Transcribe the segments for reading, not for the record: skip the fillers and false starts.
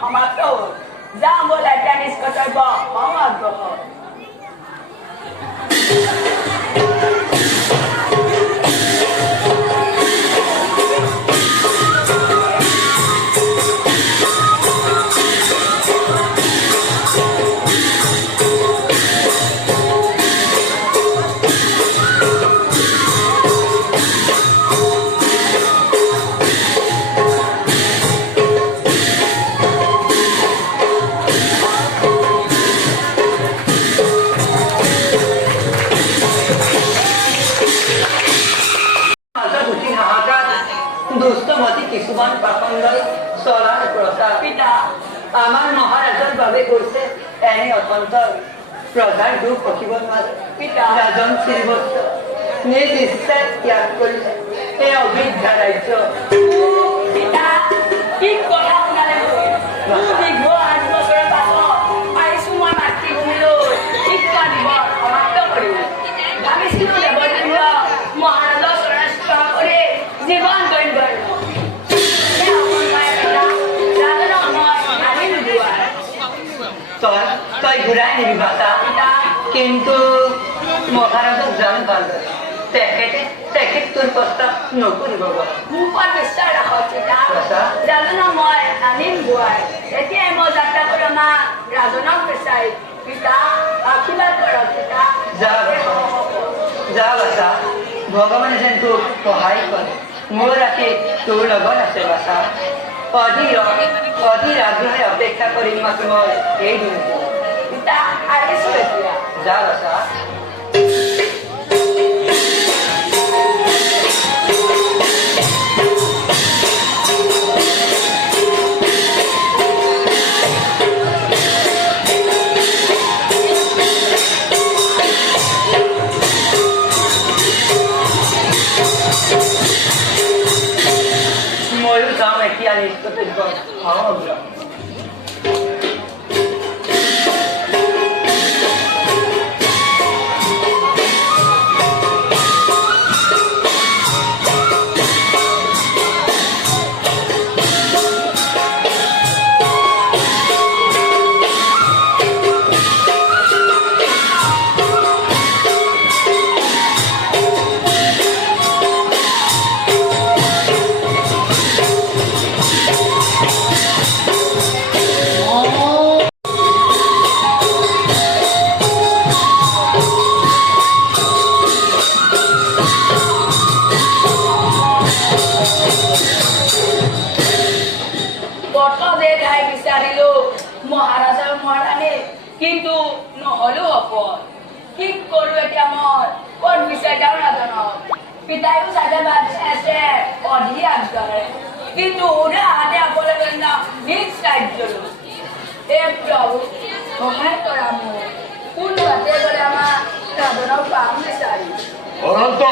সমাপ্ত হ'ল যাওঁ ব'ল এতিয়া নিজ কৰ্তব্য সমাগ্ৰহ কিছুমান পাখণ্ডই চলাৰ প্ৰচাৰ পিতা আমাৰ মহাৰাজৰ বাবে কৈছে এনে অসন্তৰ প্ৰজাৰ দুখ ৰখিব নোৱাৰে পিতা ৰাজন শ্ৰীবৎস নিজ ইচ্ছাই ত্যাগ কৰিছে এই অবিদ্যা ৰাজ্য পিতা কি কথা শুনালে দীৰ্ঘ 8 বছৰৰ পাছত আহিছো মই মাতৃভূমিলৈ শিক্ষা দিৱস সমাপ্ত কৰিবলৈ ভাবিছিলো দেৱদৈন্য মহাৰাজৰ চৰাস্ত কৰি জীৱন দৈন কৰিব তই ঘূৰাই নিবি ভাষা কিন্তু মহাৰাজক জান ভালদৰে তেখেত তোৰ প্ৰস্তাৱ নকৰিব মোৰ ওপৰত বিশ্বাস ৰাখক জানো ন মই আনিম ঘূৰাই এতিয়াই মই যাত্ৰা কৰি আমাৰ ৰাজনক বিচাৰি পিতা আশীৰ্বাদ কৰক পিতা যা বাচা ভগৱানে যেন তোক সহায় কৰে মোৰ ৰাতি তোৰ লগত আছে বাচা অধীৰ আগ্ৰহে অপেক্ষা কৰিম মাথো মই এই দিনটো পিতা আহিছো এতিয়া যা বাচা ময়ো যাওঁ এতিয়া নিশ্চয় মহাৰাজাৰ মহাৰাণী কিন্তু নহলো সফল কি কৰো এতিয়া মই ক'ত বিচাৰি যাওঁ নাজানো পিতাইও চাগে ভাবি আছে অধীৰ আগ্ৰহেৰে কিন্তু ওৰে হাতে আপলে নিজ ৰাজ্যলৈ এই প্ৰভু সহায় কৰা মোক কোন বাটে গ'লে আমাৰ ৰাজনক পাম বিচাৰি অনন্ত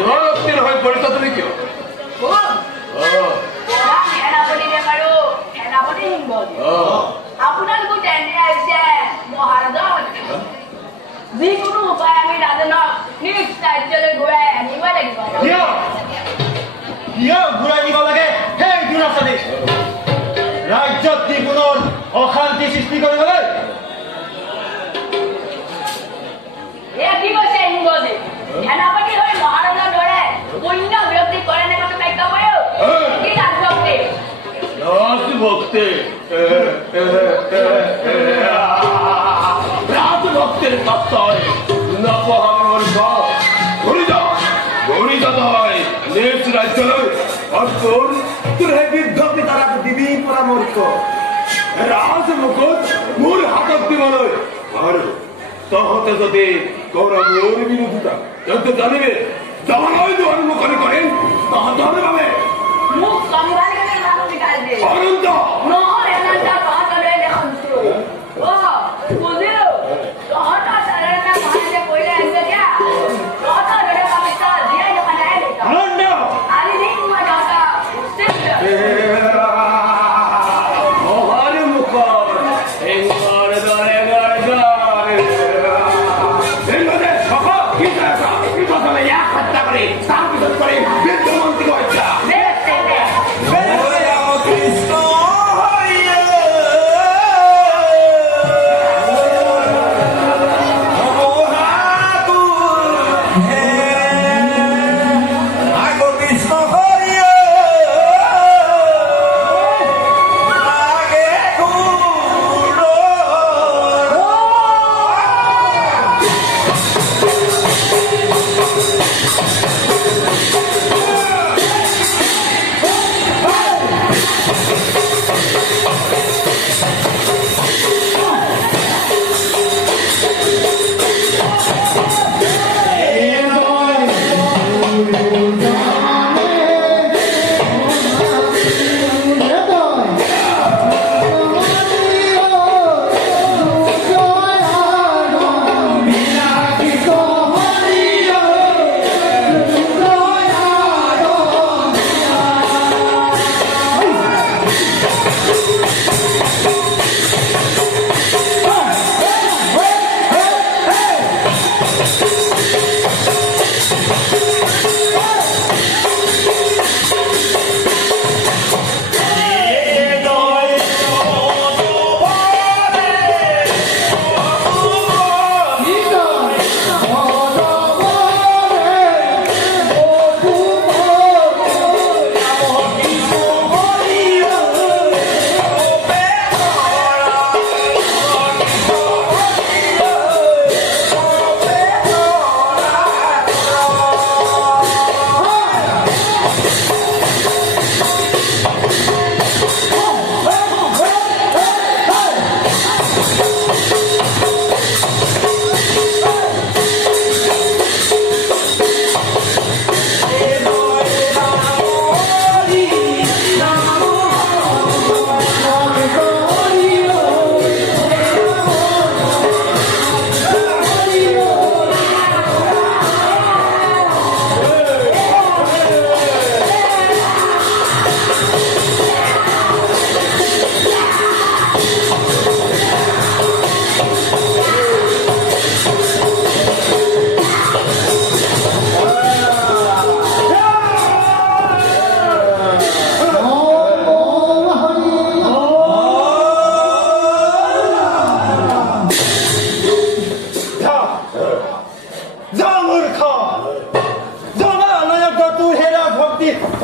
ইমান অস্থিৰ হৈ পৰিছা তুমি কিয় সেনাপতি আৰু সেনাপতি সিংহ আপোনালোকো তেনে আহিছে মহাৰাজৰ যিকোনো উপায় আমি ৰাজনক নিজ ৰাজ্যলৈ ঘূৰাই আনিব লাগিব ঘূৰাই নিব লাগে সেই দুৰাচাৰী ৰাজ্যত যিকোনো অশান্তি সৃষ্টি কৰিবলৈ কি কৈছে সিংহজী সেনাপতি হৈ মহাৰাজৰ দৰে পুণ্য ব্যক্তি কৰে নে কথা বাক্য কি ৰাজভক্তি ৰাজভক্তি ৰাজভক্তিৰ সত্তায় নবহামেৰ গণিতয় নিজ ৰাজ্যলৈ অৰ্পণ তোৰ সেই বৃদ্ধ পিতাৰাক দিবি পৰামৰ্শ ৰাজমুকুট মোৰ হাতত দিবলৈ আৰু তহঁতে যদি কৰা মোৰ বিৰোধিতা তেন্তে জানিবে জমালৈ দুৱাৰ মুখনি কৰিম তহঁতৰ বাবে মোক সম্ভালি অনন্ত নহয় অনন্ত তহঁতলৈ দেখোনছো বুজিলো তহঁতৰ চাৰণা মহাৰাজে কৰিলে আহিছে দিয়া তহঁতৰ দৰে সমস্যা জীয়াই থকা নাই আনন্দ আজি দিন মই তহঁতৰ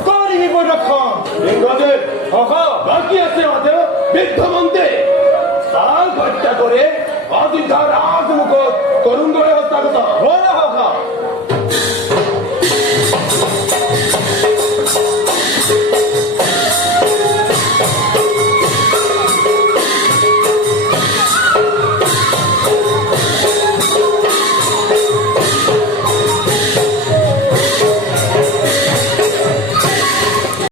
কৰিবি পৰিৰক্ষণ ইংৰাজে হক বাকি আছে আমাদেৰ বৃদ্ধমন্ত্ৰে তাৰ হত্যা কৰে অযোধ্যাৰ ৰাজমুখ কৰুণ হত্যা কথা বড় হক